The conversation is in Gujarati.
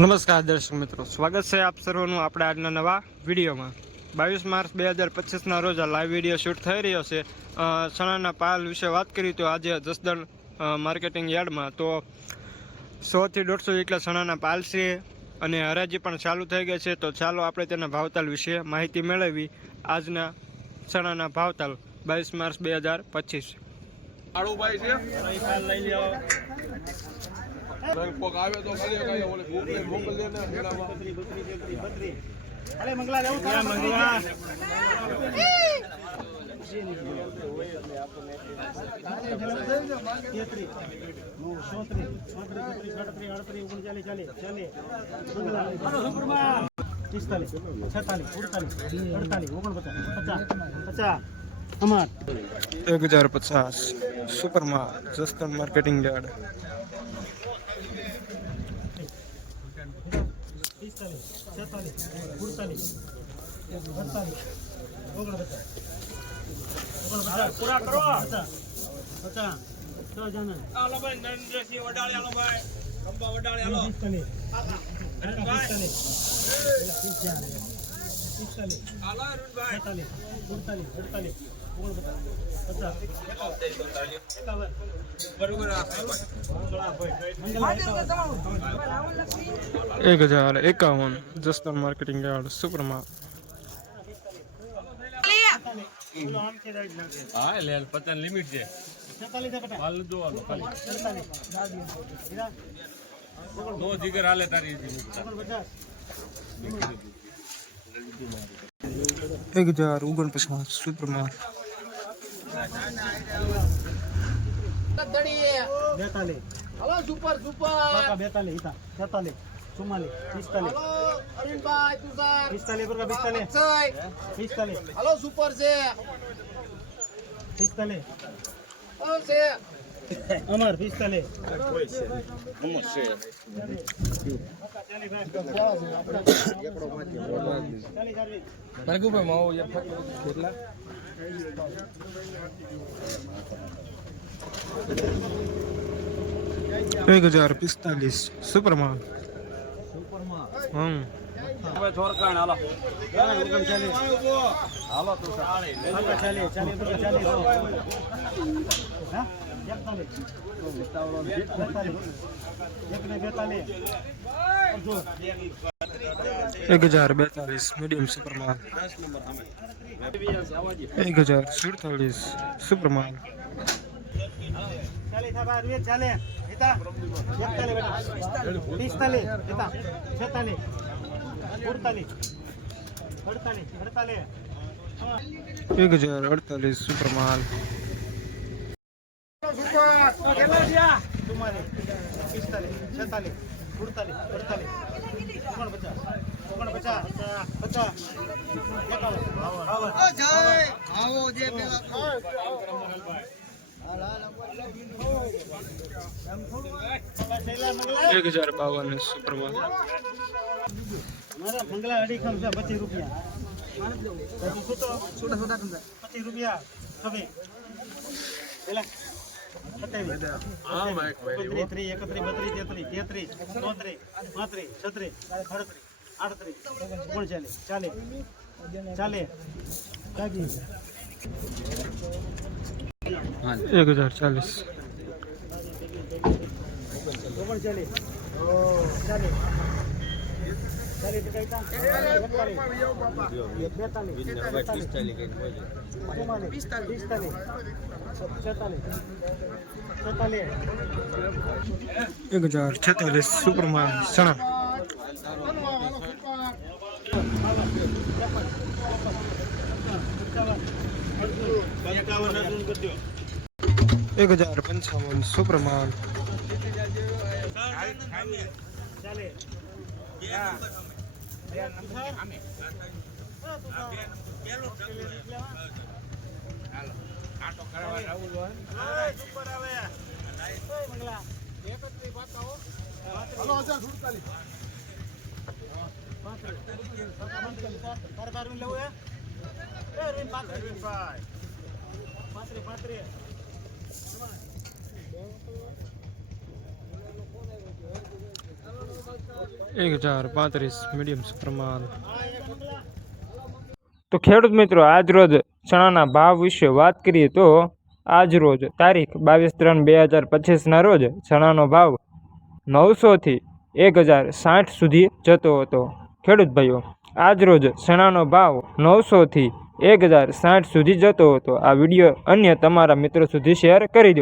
નમસ્કાર દર્શક મિત્રો, સ્વાગત છે આપ સર્વનું આપણે આજના નવા વિડીયોમાં। 22 માર્ચ 2025ના રોજ આ લાઈવ વિડીયો શૂટ થઈ રહ્યો છે। ચણાના પાલ વિશે વાત કરી તો આજે જસદણ માર્કેટિંગ યાર્ડમાં તો 100 થી 150 જેટલા ચણાના પાલ છે અને હરાજી પણ ચાલુ થઈ ગઈ છે। તો ચાલો આપણે તેના ભાવતાલ વિશે માહિતી મેળવી। આજના ચણાના ભાવતાલ 22 માર્ચ 2025। આળુભાઈ છે કોક આવે તો ખાલી કાય ઓલે મોકલ દે ને અરે મંગલા લેવું તારા મંગલા અમાર 1050 સુપરમાં જસદણ માર્કેટિંગ યાર્ડ। પૂરા કરો 50 તો જાને આલો ભાઈ નરેન્દ્રસિંહ વડાળે આલો ભાઈ કંબા વડાળે આલો આલો અરુણભાઈ 48 1051 જસદણ માર્કેટિંગ યાર્ડ સુપરમાં। હા લે પતન લિમિટ છે 46 હાલ દો હાલો નો જીગર હાલે તારી 1049 સુપરમાં। 42 હલો સુપર સુપર 42 હતા 43 44 45 હલો અરુણભાઈ તુષાર 45 પર 45 45 હલો સુપર છે 45 હલો છે અમર 45 પરગુભાઈ માવો કેટલા 1045 સુપરમાં। હવે થોરકાણ હાલો હાલો તો 1042 મીડિયમ સુપરમાં। 1047 સુપરમાં। 1048 સુપરમાં। 1052 સુપરમાં। મારા મંગલા અડી ખમ છે 25 રૂપિયા છોટા 25 રૂપિયા હવે પેલા 27 હા માઈક ભાઈ 31 32 33 34 35 36 37 38 ચાલે 1040 1046 સુપરમાં ચણા। 1055 સુપરમાં। 35 1035 મીડિયમ સુપર માલ. તો ખેડૂત મિત્રો, આજ રોજ ચણાના ભાવ વિશે વાત કરીએ તો આજ રોજ તારીખ 22/3/2025ના રોજ ચણાનો ભાવ 900 થી 1060 સુધી જતો હતો. ખેડૂત ભાઈઓ, આજ રોજ ચણાનો ભાવ 900 થી 1060 સુધી જતો હતો. આ વિડીયો અન્ય તમારા મિત્રો સુધી શેર કરી દો.